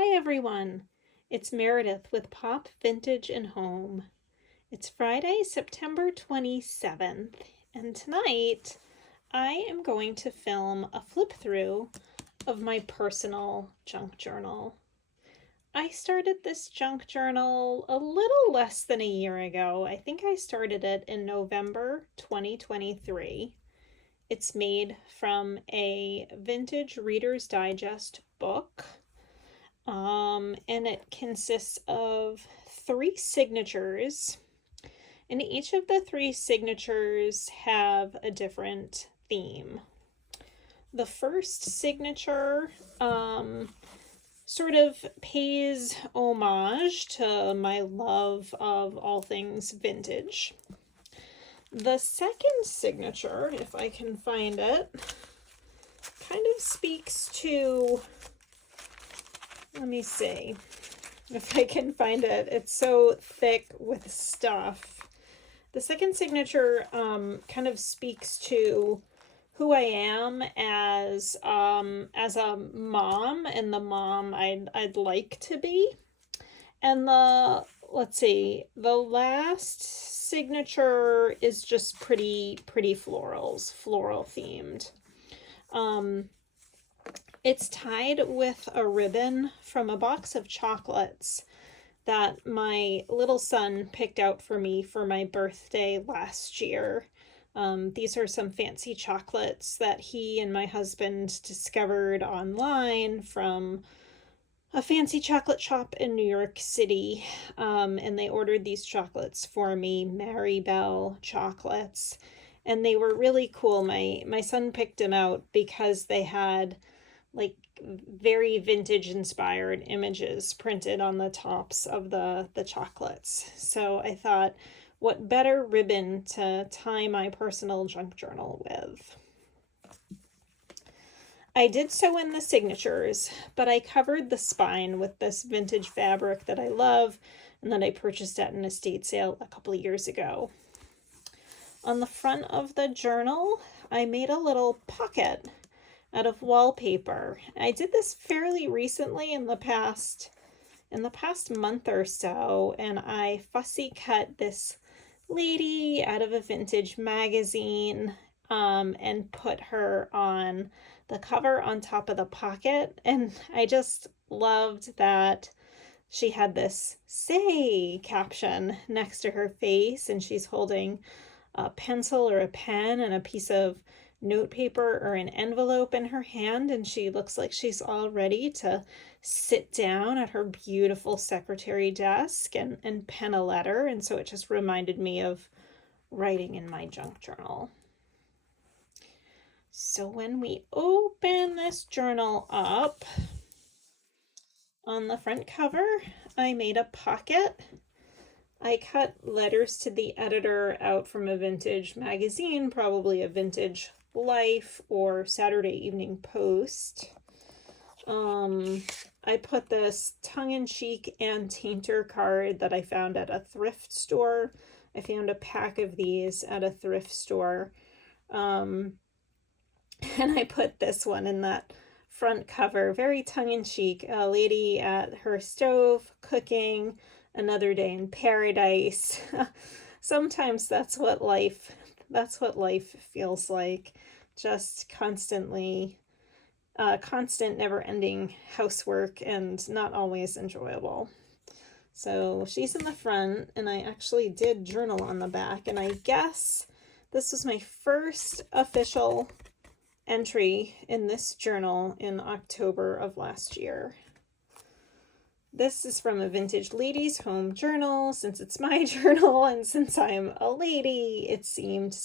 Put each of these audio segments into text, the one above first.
Hi everyone, it's Meredith with Pop Vintage and Home. It's Friday, September 27th, and tonight I am going to film a flip through of my personal junk journal. I started this junk journal a little less than a year ago. I think I started it in November 2023. It's made from a vintage Reader's Digest book. And it consists of 3 signatures, and each of the 3 signatures have a different theme. The first signature sort of pays homage to my love of all things vintage. The second signature, if I can find it, kind of speaks to, let me see if I can find it. It's so thick with stuff. The second signature kind of speaks to who I am as a mom and the mom I'd like to be. And the last signature is just pretty floral themed. It's tied with a ribbon from a box of chocolates that my little son picked out for me for my birthday last year. These are some fancy chocolates that he and my husband discovered online from a fancy chocolate shop in New York City, and they ordered these chocolates for me, Maribel chocolates, and they were really cool. My son picked them out because they had like very vintage inspired images printed on the tops of the chocolates. So I thought, what better ribbon to tie my personal junk journal with? I did sew in the signatures, but I covered the spine with this vintage fabric that I love and that I purchased at an estate sale a couple of years ago. On the front of the journal, I made a little pocket out of wallpaper. I did this fairly recently in the past month or so, and I fussy cut this lady out of a vintage magazine and put her on the cover on top of the pocket, and I just loved that she had this "say" caption next to her face, and she's holding a pencil or a pen and a piece of notepaper or an envelope in her hand, and she looks like she's all ready to sit down at her beautiful secretary desk and pen a letter. And so it just reminded me of writing in my junk journal. So when we open this journal up, on the front cover I made a pocket. I cut letters to the editor out from a vintage magazine, probably a Vintage Life or Saturday Evening Post. I put this tongue-in-cheek Ann Tainter card that I found at a thrift store. I found a pack of these at a thrift store. And I put this one in that front cover, very tongue-in-cheek, a lady at her stove cooking, another day in paradise. Sometimes that's what life feels like. Just constant, never-ending housework and not always enjoyable. So she's in the front, and I actually did journal on the back, and I guess this was my first official entry in this journal in October of last year. This is from a Vintage Ladies Home journal. Since it's my journal and since I'm a lady, it seemed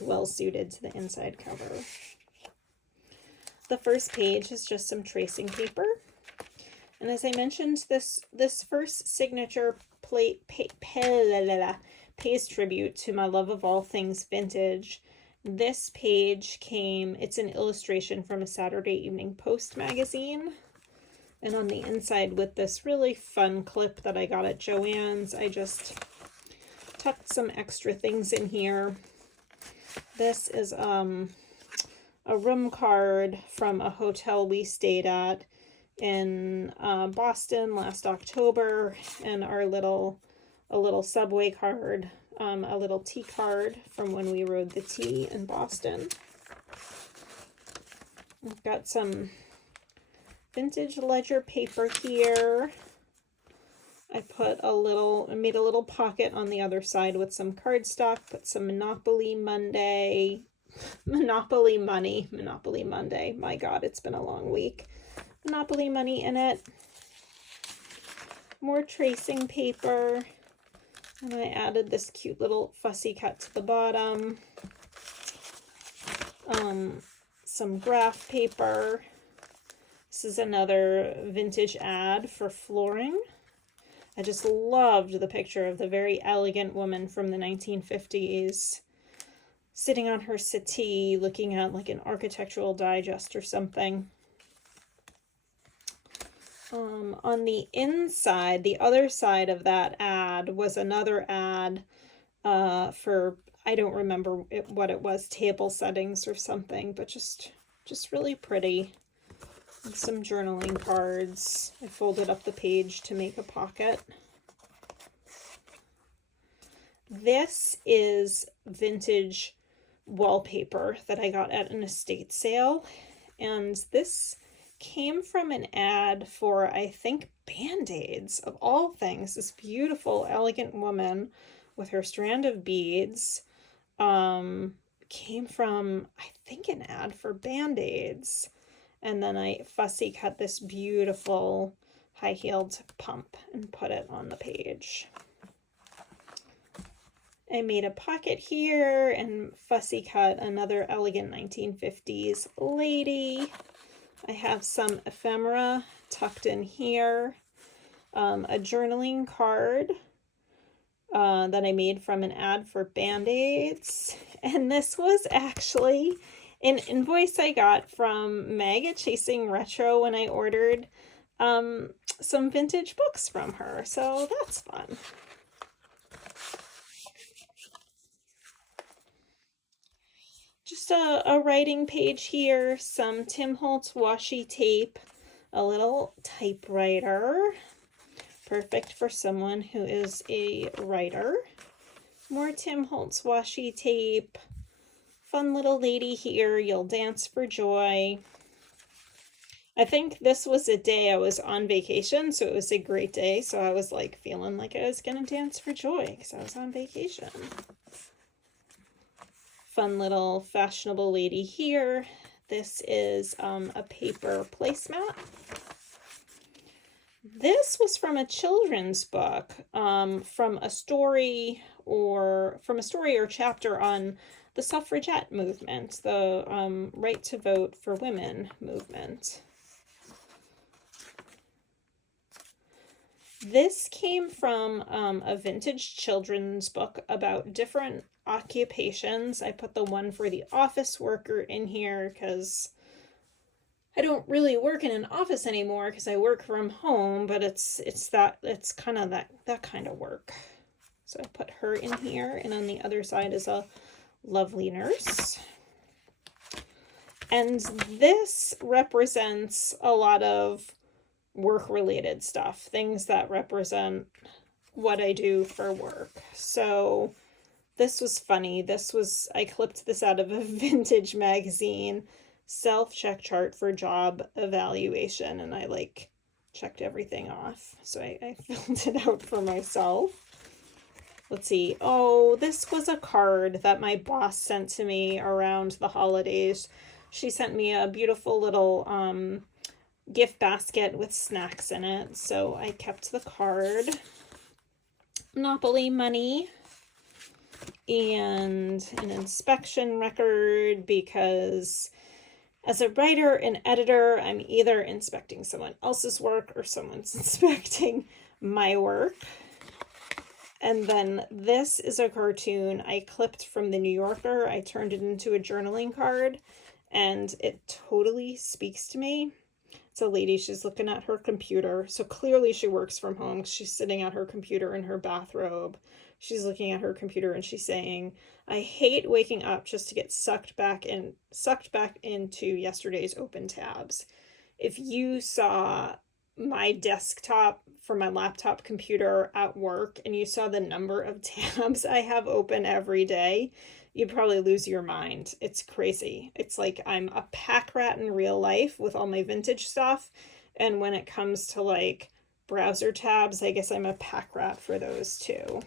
well suited to the inside cover. The first page is just some tracing paper. And as I mentioned, this first signature pays tribute to my love of all things vintage. This page it's an illustration from a Saturday Evening Post magazine. And on the inside, with this really fun clip that I got at Joann's, I just tucked some extra things in here. This is a room card from a hotel we stayed at in Boston last October, and a little subway card, a little T card from when we rode the T in Boston. I've got some vintage ledger paper here. I made a little pocket on the other side with some cardstock, put some Monopoly Monday, Monopoly Money, Monopoly Monday. My God, it's been a long week. Monopoly Money in it. More tracing paper. And I added this cute little fussy cut to the bottom. Some graph paper. This is another vintage ad for flooring. I just loved the picture of the very elegant woman from the 1950s sitting on her settee looking at like an Architectural Digest or something. On the inside, the other side of that ad was another ad for, I don't remember what it was, table settings or something, but just really pretty. And some journaling cards. I folded up the page to make a pocket. This is vintage wallpaper that I got at an estate sale, and this came from an ad for, I think, Band-Aids, of all things. This beautiful, elegant woman with her strand of beads came from, I think, an ad for Band-Aids. And then I fussy cut this beautiful high-heeled pump and put it on the page. I made a pocket here and fussy cut another elegant 1950s lady. I have some ephemera tucked in here. A journaling card that I made from an ad for Band-Aids. And this was actually an invoice I got from Meg at Chasing Retro when I ordered some vintage books from her. So that's fun. Just a writing page here, some Tim Holtz washi tape, a little typewriter, perfect for someone who is a writer. More Tim Holtz washi tape, fun little lady here, you'll dance for joy. I think this was a day I was on vacation, so it was a great day, so I was like feeling like I was gonna dance for joy because I was on vacation. Fun little fashionable lady here. This is a paper placemat. This was from a children's book, from a story or chapter on the suffragette movement, the right to vote for women movement. This came from a vintage children's book about different occupations. I put the one for the office worker in here because I don't really work in an office anymore because I work from home, but it's kind of that kind of work. So I put her in here, and on the other side is a lovely nurse. And this represents a lot of work-related stuff, things that represent what I do for work. So this was funny. I clipped this out of a vintage magazine, self-check chart for job evaluation, and I like checked everything off. So I filled it out for myself. Let's see. Oh, this was a card that my boss sent to me around the holidays. She sent me a beautiful little gift basket with snacks in it, so I kept the card. Monopoly money and an inspection record, because as a writer and editor, I'm either inspecting someone else's work or someone's inspecting my work. And then this is a cartoon I clipped from the New Yorker. I turned it into a journaling card, and it totally speaks to me. It's a lady, she's looking at her computer. So clearly she works from home. She's sitting at her computer in her bathrobe. She's looking at her computer and she's saying, I hate waking up just to get sucked back into yesterday's open tabs. if you saw my desktop for my laptop computer at work and you saw the number of tabs I have open every day, you'd probably lose your mind. It's crazy. It's like I'm a pack rat in real life with all my vintage stuff. And when it comes to like browser tabs, I guess I'm a pack rat for those too.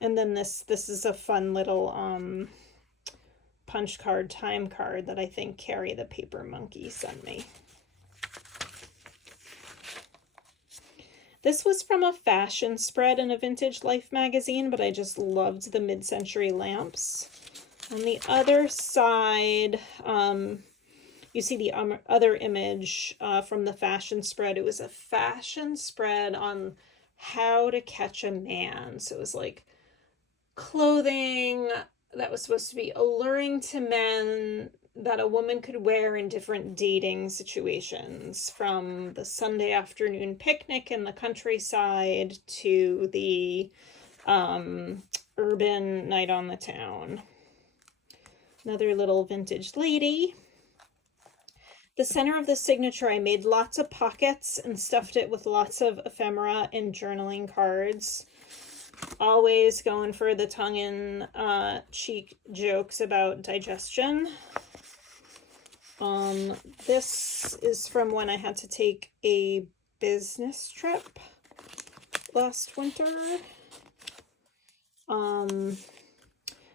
And then this is a fun little punch card, time card that I think Carrie the Paper Monkey sent me. This was from a fashion spread in a Vintage Life magazine, but I just loved the mid-century lamps. On the other side, you see the other image from the fashion spread. It was a fashion spread on how to catch a man. So it was like clothing that was supposed to be alluring to men that a woman could wear in different dating situations, from the Sunday afternoon picnic in the countryside to the urban night on the town. Another little vintage lady. The center of the signature, I made lots of pockets and stuffed it with lots of ephemera and journaling cards. Always going for the tongue-in-cheek jokes about digestion. This is from when I had to take a business trip last winter.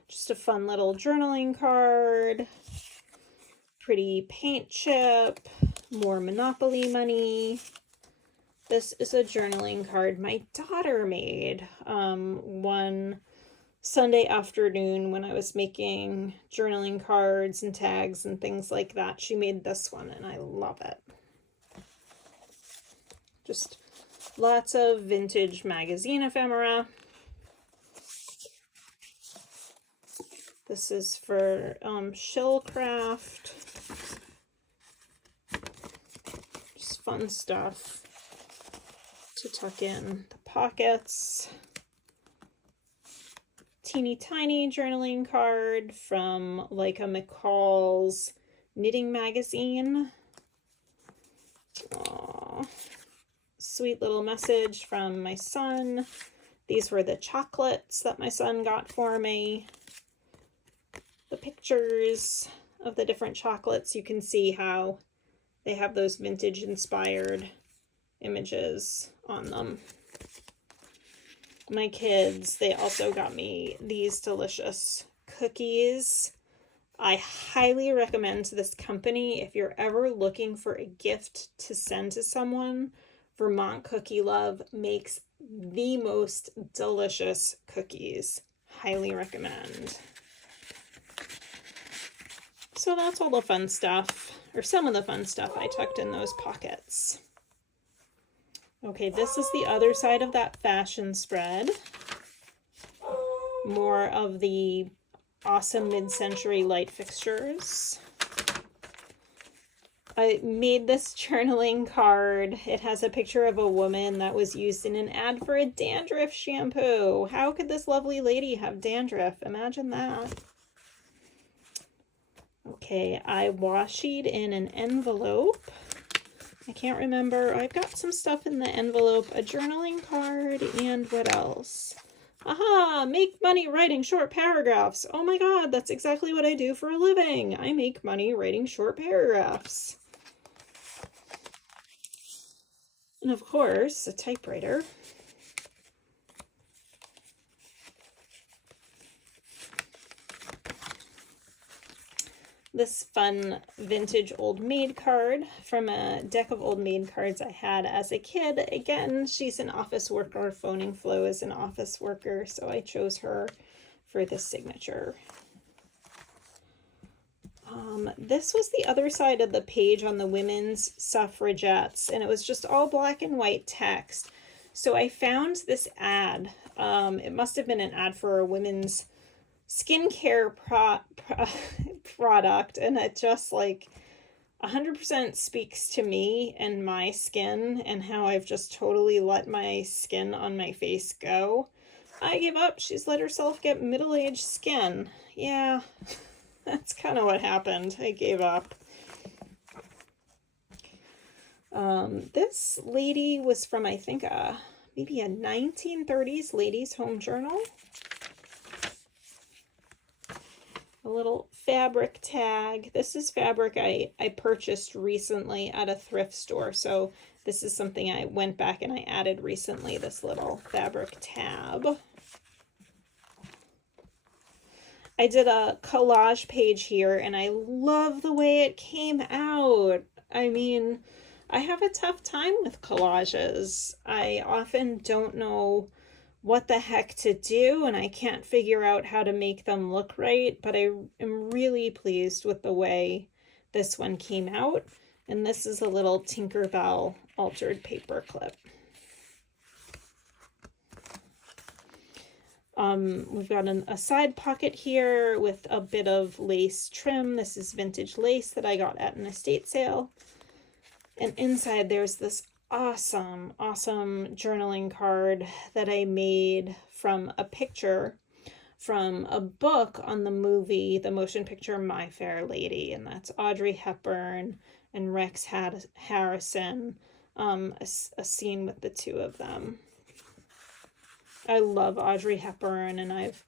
Just a fun little journaling card. Pretty paint chip. More Monopoly money. This is a journaling card my daughter made one Sunday afternoon when I was making journaling cards and tags and things like that. She made this one and I love it. Just lots of vintage magazine ephemera. This is for Shellcraft. Just fun stuff to tuck in the pockets. Teeny tiny journaling card from like a McCall's knitting magazine. Aww. Sweet little message from my son. These were the chocolates that my son got for me. The pictures of the different chocolates, you can see how they have those vintage inspired images on them. My kids, they also got me these delicious cookies. I highly recommend this company if you're ever looking for a gift to send to someone. Vermont Cookie Love makes the most delicious cookies. Highly recommend. So that's all the fun stuff, or some of the fun stuff I tucked in those pockets. Okay, this is the other side of that fashion spread. More of the awesome mid-century light fixtures. I made this journaling card. It has a picture of a woman that was used in an ad for a dandruff shampoo. How could this lovely lady have dandruff? Imagine that. Okay, I washied in an envelope. I can't remember. I've got some stuff in the envelope. A journaling card and what else? Aha! Make money writing short paragraphs. Oh my god, that's exactly what I do for a living. I make money writing short paragraphs. And of course, a typewriter. This fun vintage Old Maid card from a deck of Old Maid cards I had as a kid. Again, she's an office worker. Phoning Flo is an office worker, so I chose her for this signature. This was the other side of the page on the women's suffragettes, and it was just all black and white text. So I found this ad. It must have been an ad for a women's skincare product, and it just like 100% speaks to me and my skin and how I've just totally let my skin on my face go. I gave up. She's let herself get middle-aged skin. Yeah, that's kind of what happened. I gave up. This lady was from, I think, maybe a 1930s ladies' home journal. A little fabric tag. This is fabric I purchased recently at a thrift store. So this is something I went back and I added recently, this little fabric tab. I did a collage page here and I love the way it came out. I mean, I have a tough time with collages. I often don't know what the heck to do and I can't figure out how to make them look right, but I am really pleased with the way this one came out. And this is a little Tinkerbell altered paper clip. We've got a side pocket here with a bit of lace trim. This is vintage lace that I got at an estate sale. And inside there's this awesome journaling card that I made from a picture from a book on the movie, the motion picture My Fair Lady, and that's Audrey Hepburn and Rex Harrison, a scene with the two of them. I love Audrey Hepburn, and I've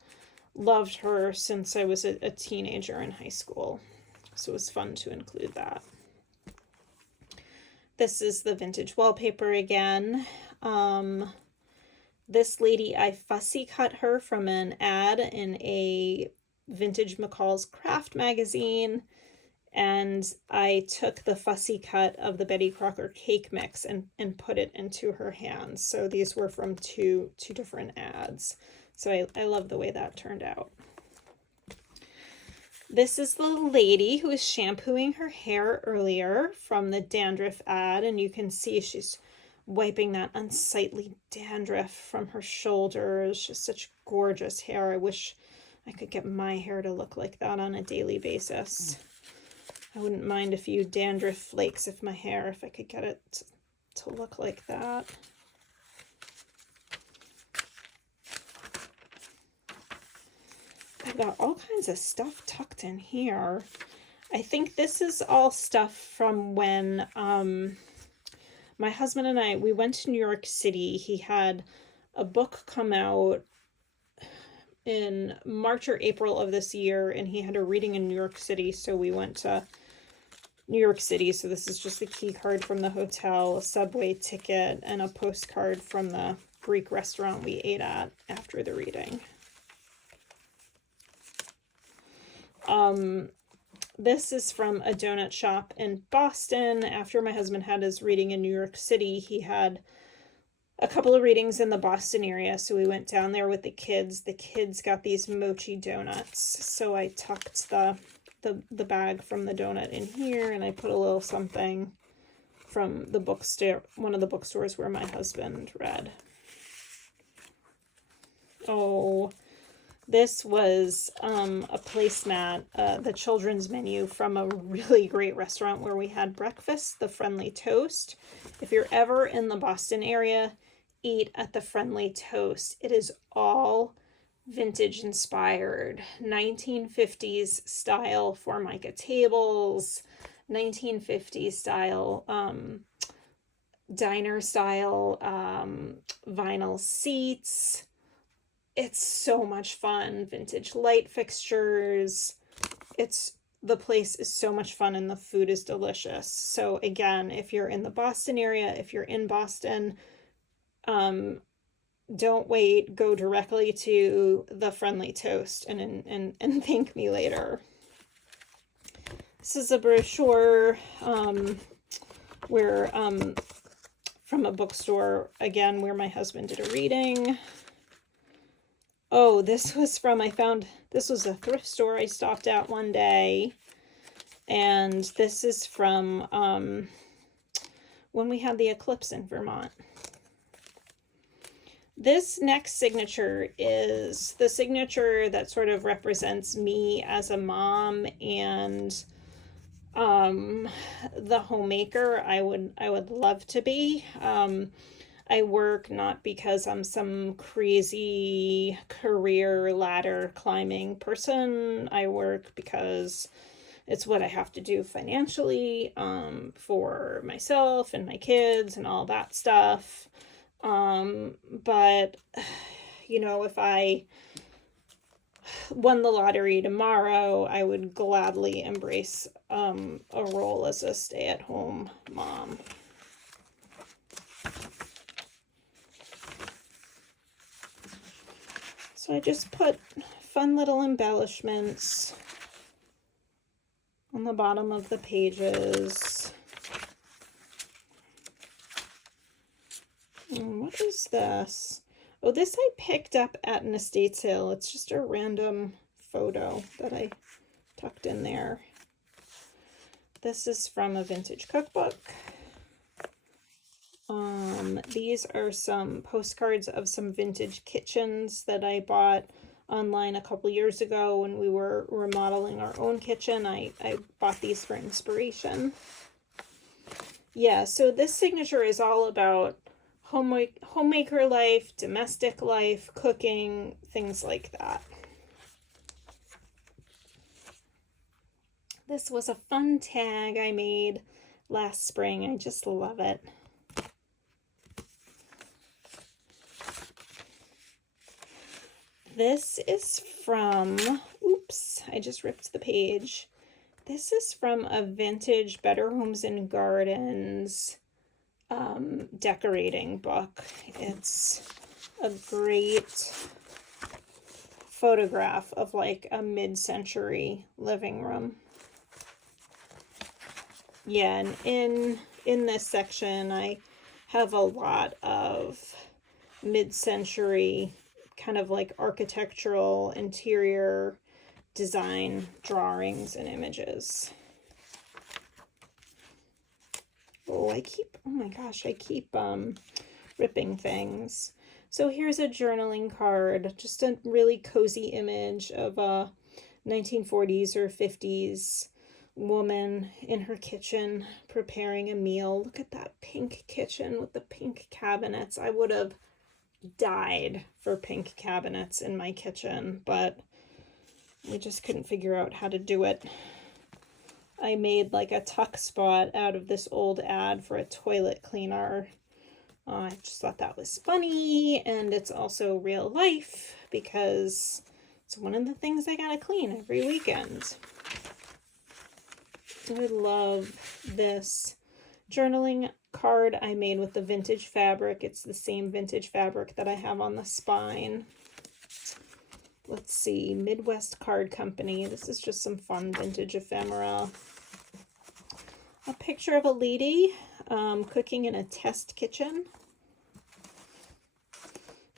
loved her since I was a teenager in high school, so it was fun to include that. This is the vintage wallpaper again. This lady, I fussy cut her from an ad in a Vintage McCall's Craft magazine, and I took the fussy cut of the Betty Crocker cake mix and put it into her hands. So these were from two different ads. So I love the way that turned out. This is the lady who was shampooing her hair earlier from the dandruff ad, and you can see she's wiping that unsightly dandruff from her shoulders. Just such gorgeous hair. I wish I could get my hair to look like that on a daily basis. I wouldn't mind a few dandruff flakes if I could get it to look like that. I've got all kinds of stuff tucked in here. I think this is all stuff from when my husband and I, we went to New York City. He had a book come out in March or April of this year, and he had a reading in New York City, so we went to New York City. So this is just a key card from the hotel, a subway ticket, and a postcard from the Greek restaurant we ate at after the reading. This is from a donut shop in Boston. After my husband had his reading in New York City, he had a couple of readings in the Boston area, so we went down there with the kids. The kids got these mochi donuts, so I tucked the bag from the donut in here, and I put a little something from the bookstore, one of the bookstores where my husband read. Oh, this was a placemat, the children's menu from a really great restaurant where we had breakfast, the Friendly Toast. If you're ever in the Boston area, eat at the Friendly Toast. It is all vintage inspired, 1950s style Formica tables, 1950s style diner style vinyl seats. It's so much fun. Vintage light fixtures. The place is so much fun and the food is delicious. So again, if you're in the Boston area, if you're in Boston, don't wait, go directly to the Friendly Toast and thank me later. This is a brochure where from a bookstore, again, where my husband did a reading. Oh, this was this was a thrift store I stopped at one day. And this is from when we had the eclipse in Vermont. This next signature is the signature that sort of represents me as a mom and the homemaker I would love to be. I work not because I'm some crazy career ladder climbing person. I work because it's what I have to do financially, for myself and my kids and all that stuff. But, you know, if I won the lottery tomorrow, I would gladly embrace a role as a stay-at-home mom. So I just put fun little embellishments on the bottom of the pages. And what is this? Oh, this I picked up at an estate sale. It's just a random photo that I tucked in there. This is from a vintage cookbook. These are some postcards of some vintage kitchens that I bought online a couple years ago when we were remodeling our own kitchen. I bought these for inspiration. Yeah, so this signature is all about homemaker life, domestic life, cooking, things like that. This was a fun tag I made last spring. I just love it. This is from, oops, I just ripped the page. This is from a vintage Better Homes and Gardens decorating book. It's a great photograph of like a mid-century living room. Yeah, and in this section I have a lot of mid-century kind of like architectural interior design drawings and images. Oh, oh my gosh, I keep ripping things. So here's a journaling card, just a really cozy image of a 1940s or 50s woman in her kitchen preparing a meal. Look at that pink kitchen with the pink cabinets. I would have died for pink cabinets in my kitchen, but we just couldn't figure out how to do it. I made like a tuck spot out of this old ad for a toilet cleaner. I just thought that was funny, and it's also real life because it's one of the things I gotta clean every weekend. I love this journaling card I made with the vintage fabric. It's the same vintage fabric that I have on the spine. Let's see, Midwest Card Company. This is just some fun vintage ephemera. A picture of a lady cooking in a test kitchen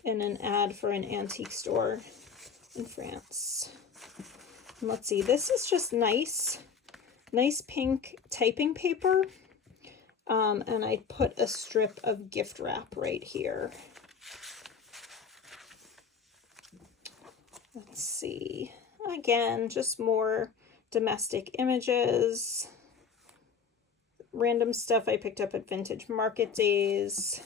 in an ad for an antique store in France. And let's see, this is just nice pink typing paper. And I put a strip of gift wrap right here. Let's see. Again, just more domestic images. Random stuff I picked up at Vintage Market Days.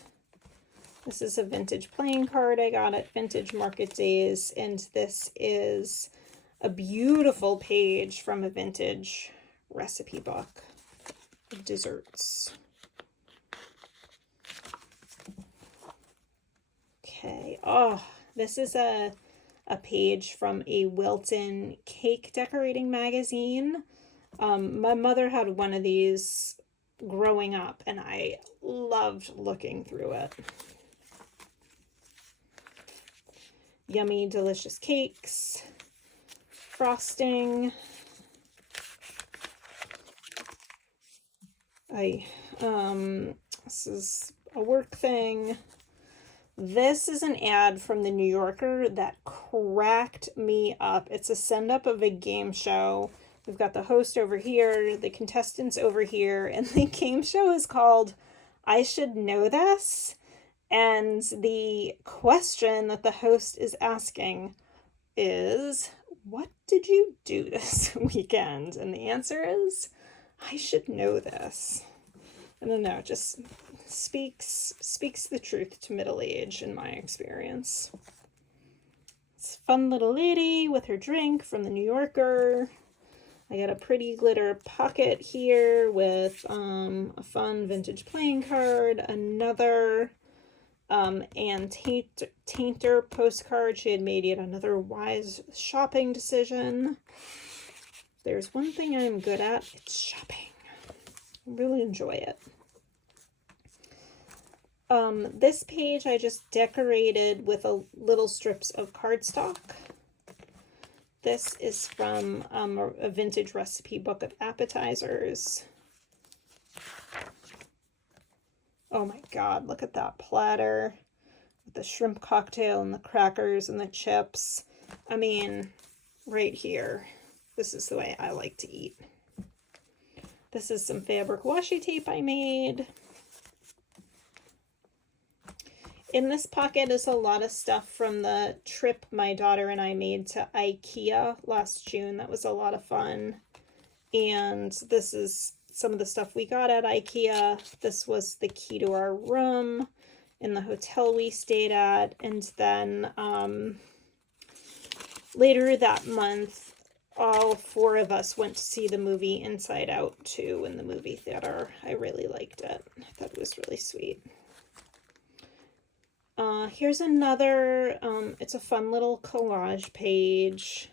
This is a vintage playing card I got at Vintage Market Days. And this is a beautiful page from a vintage recipe book of desserts. Okay, oh, this is a page from a Wilton cake decorating magazine. My mother had one of these growing up, and I loved looking through it. Yummy, delicious cakes, frosting. This is a work thing. This is an ad from the New Yorker that cracked me up. It's a send-up of a game show. We've got the host over here, the contestants over here, and the game show is called I Should Know This. And the question that the host is asking is, what did you do this weekend? And the answer is, I should know this. I don't know, just speaks the truth to middle age in my experience. It's a fun little lady with her drink from the New Yorker. I got a pretty glitter pocket here with a fun vintage playing card, another Anne Tainter postcard. She had made yet another wise shopping decision. There's one thing I'm good at, it's shopping. I really enjoy it. This page I just decorated with little strips of cardstock. This is from a vintage recipe book of appetizers. Oh my God, look at that platter with the shrimp cocktail and the crackers and the chips. I mean, right here, this is the way I like to eat. This is some fabric washi tape I made. In this pocket is a lot of stuff from the trip my daughter and I made to IKEA last June. That was a lot of fun. And this is some of the stuff we got at IKEA. This was the key to our room in the hotel we stayed at. And then later that month, all four of us went to see the movie Inside Out 2 in the movie theater. I really liked it. I thought it was really sweet. Here's another, it's a fun little collage page.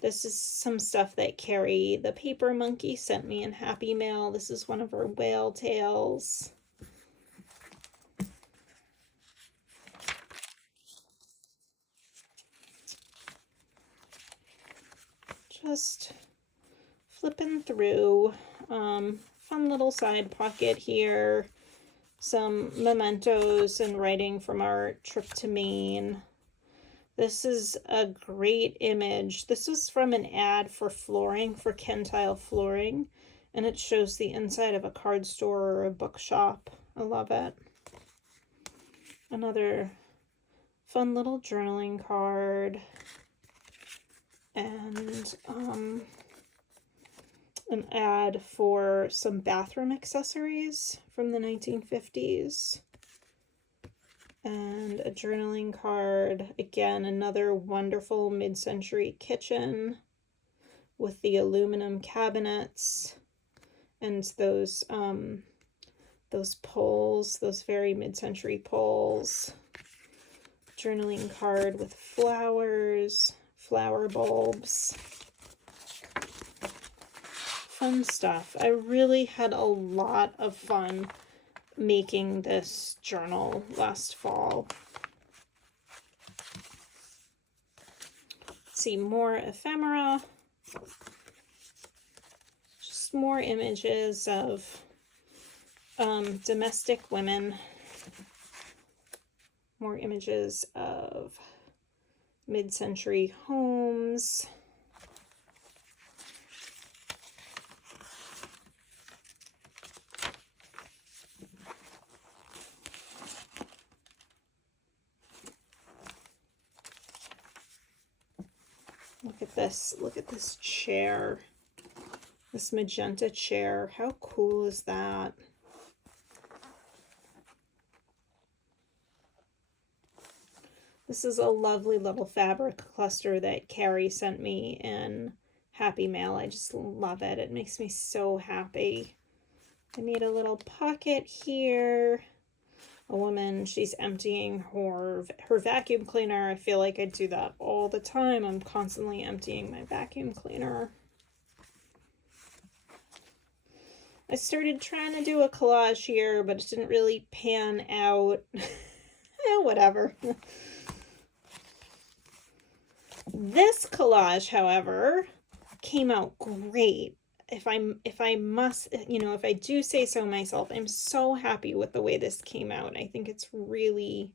This is some stuff that Carrie, the paper monkey, sent me in Happy Mail. This is one of her whale tails. Just flipping through. Fun little side pocket here. Some mementos and writing from our trip to Maine. This is a great image. This is from an ad for flooring, for Kentile flooring, and it shows the inside of a card store or a bookshop. I love it. Another fun little journaling card, and an ad for some bathroom accessories from the 1950s. And a journaling card. Again, another wonderful mid-century kitchen with the aluminum cabinets and those poles, those very mid-century poles. Journaling card with flowers, flower bulbs. Fun stuff. I really had a lot of fun making this journal last fall. Let's see, more ephemera. Just more images of domestic women. More images of mid-century homes. Look at this chair, this magenta chair. How cool is that? This is a lovely little fabric cluster that Carrie sent me in Happy Mail. I just love it. It makes me so happy. I made a little pocket here. A woman, she's emptying her vacuum cleaner. I feel like I do that all the time. I'm constantly emptying my vacuum cleaner. I started trying to do a collage here, but it didn't really pan out. Whatever. This collage, however, came out great. If I must, if I do say so myself, I'm so happy with the way this came out. I think it's really,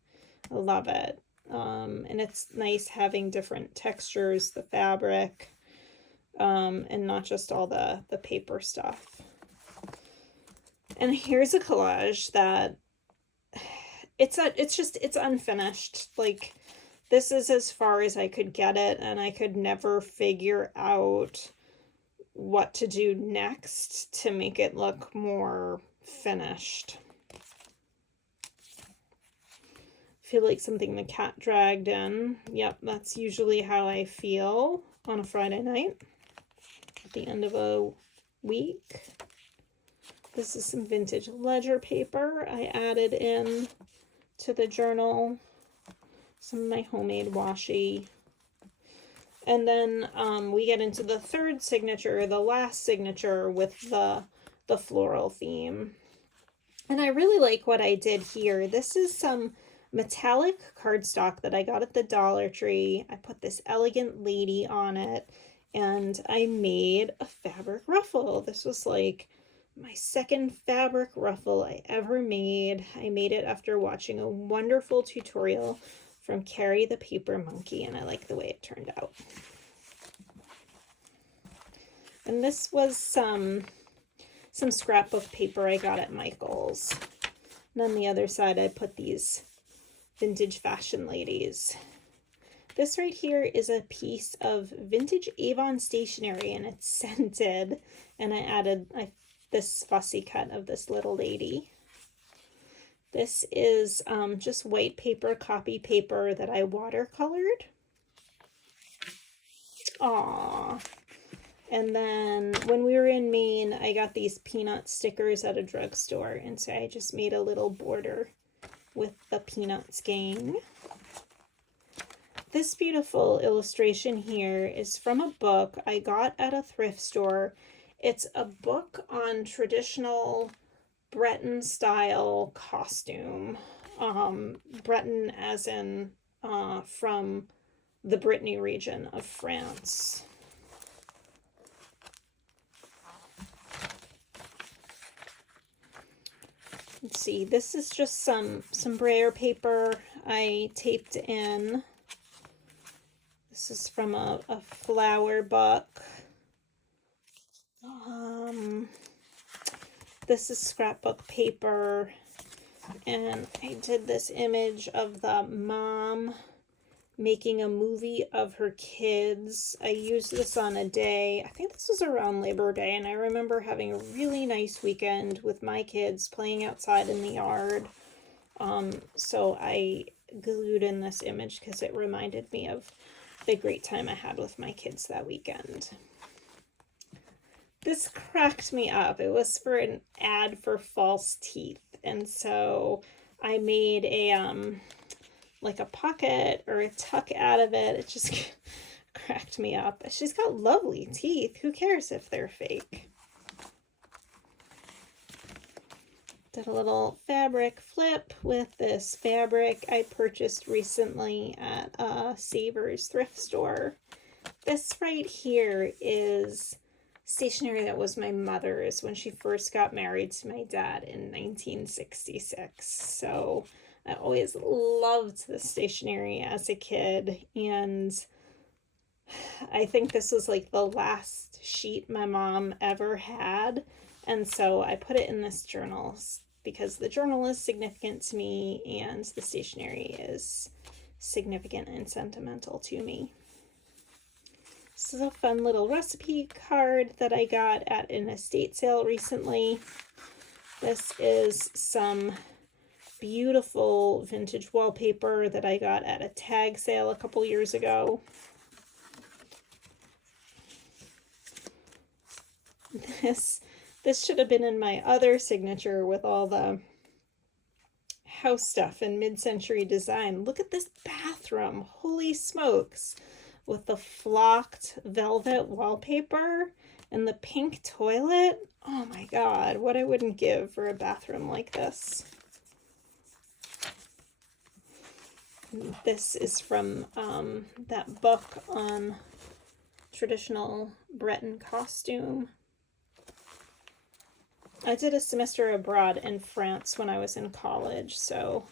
I love it. And it's nice having different textures, the fabric, and not just all the paper stuff. And here's a collage that it's unfinished. Like, this is as far as I could get it, and I could never figure out what to do next to make it look more finished. Feel like something the cat dragged in. Yep, that's usually how I feel on a Friday night. the end of a week. This is some vintage ledger paper I added in to the journal. Some of my homemade washi. And then we get into the third signature, the last signature with the floral theme. And I really like what I did here. This is some metallic cardstock that I got at the Dollar Tree. I put this elegant lady on it, and I made a fabric ruffle. This was like my second fabric ruffle I ever made. I made it after watching a wonderful tutorial from Carrie the Paper Monkey, and I like the way it turned out. And this was some scrapbook paper I got at Michael's. And on the other side, I put these vintage fashion ladies. This right here is a piece of vintage Avon stationery, and it's scented. And I added this fussy cut of this little lady. This is just white paper, copy paper that I watercolored. Aww. And then when we were in Maine, I got these peanut stickers at a drugstore, and so I just made a little border with the Peanuts gang. This beautiful illustration here is from a book I got at a thrift store. It's a book on traditional Breton style costume. Breton as in from the Brittany region of France. Let's see, this is just some brayer paper I taped in. This is from a flower book. This is scrapbook paper, and I did this image of the mom making a movie of her kids. I used this on a day, I think this was around Labor Day, and I remember having a really nice weekend with my kids playing outside in the yard. So I glued in this image because it reminded me of the great time I had with my kids that weekend. This cracked me up. It was for an ad for false teeth, and so I made a like a pocket or a tuck out of it. It just cracked me up. She's got lovely teeth. Who cares if they're fake? Did a little fabric flip with this fabric I purchased recently at a Savers thrift store. This right here is stationery that was my mother's when she first got married to my dad in 1966. So I always loved this stationery as a kid, and I think this was like the last sheet my mom ever had, and so I put it in this journal because the journal is significant to me and the stationery is significant and sentimental to me. This is a fun little recipe card that I got at an estate sale recently. This is some beautiful vintage wallpaper that I got at a tag sale a couple years ago. This should have been in my other signature with all the house stuff and mid-century design. Look at this bathroom. Holy smokes. With the flocked velvet wallpaper and the pink toilet. Oh my God, what I wouldn't give for a bathroom like this. This is from that book on traditional Breton costume. I did a semester abroad in France when I was in college, so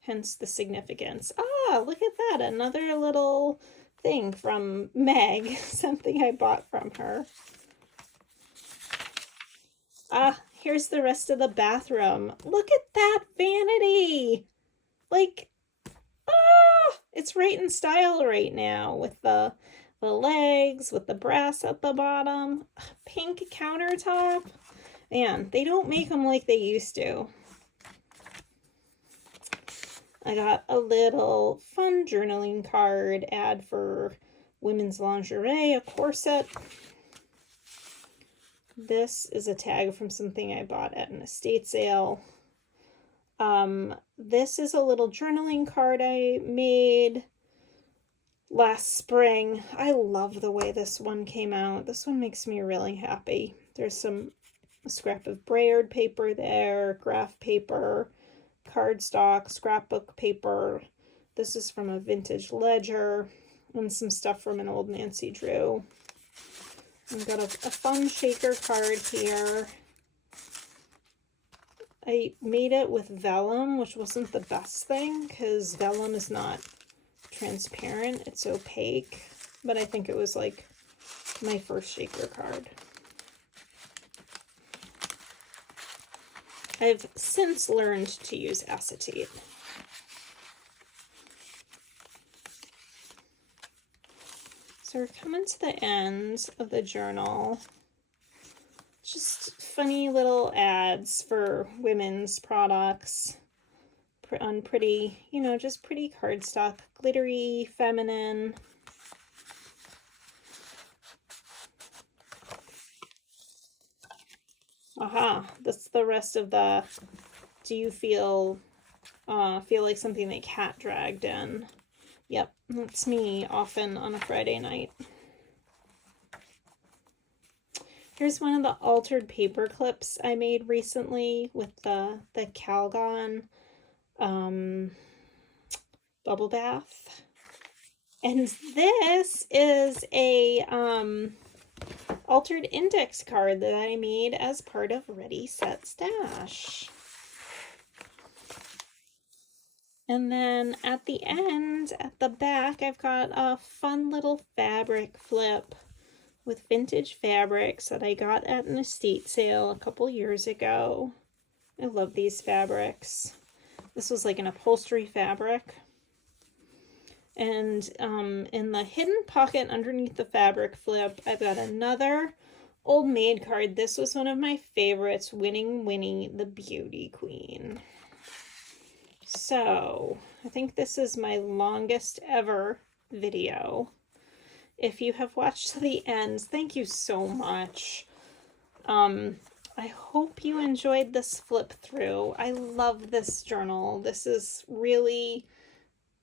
hence the significance. Ah, look at that, another little thing from Meg, something I bought from her. Ah, here's the rest of the bathroom. Look at that vanity! Like, it's right in style right now with the legs, with the brass at the bottom, pink countertop. Man, they don't make them like they used to. I got a little fun journaling card ad for women's lingerie, a corset. This is a tag from something I bought at an estate sale. This is a little journaling card I made last spring. I love the way this one came out. This one makes me really happy. There's a scrap of brayered paper there, graph paper, cardstock, scrapbook paper. This is from a vintage ledger, and some stuff from an old Nancy Drew. I've got a fun shaker card here. I made it with vellum, which wasn't the best thing because vellum is not transparent, it's opaque, but I think it was like my first shaker card. I've since learned to use acetate. So we're coming to the end of the journal. Just funny little ads for women's products on pretty, just pretty cardstock, glittery, feminine. Aha, that's the rest of the do you feel like something that cat dragged in. Yep, that's me often on a Friday night. Here's one of the altered paper clips I made recently with the Calgon bubble bath. And this is a altered index card that I made as part of Ready, Set, Stash. And then at the end, at the back, I've got a fun little fabric flip with vintage fabrics that I got at an estate sale a couple years ago. I love these fabrics. This was like an upholstery fabric. And in the hidden pocket underneath the fabric flip, I've got another Old Maid card. This was one of my favorites, Winning Winnie the Beauty Queen. So I think this is my longest ever video. If you have watched to the end, thank you so much. I hope you enjoyed this flip through. I love this journal. This is really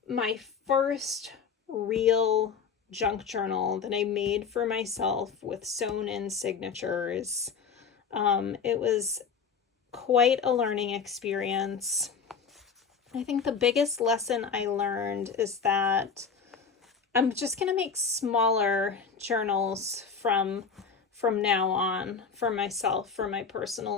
my first real junk journal that I made for myself with sewn in signatures. It was quite a learning experience. I think the biggest lesson I learned is that I'm just going to make smaller journals from now on for myself, for my personal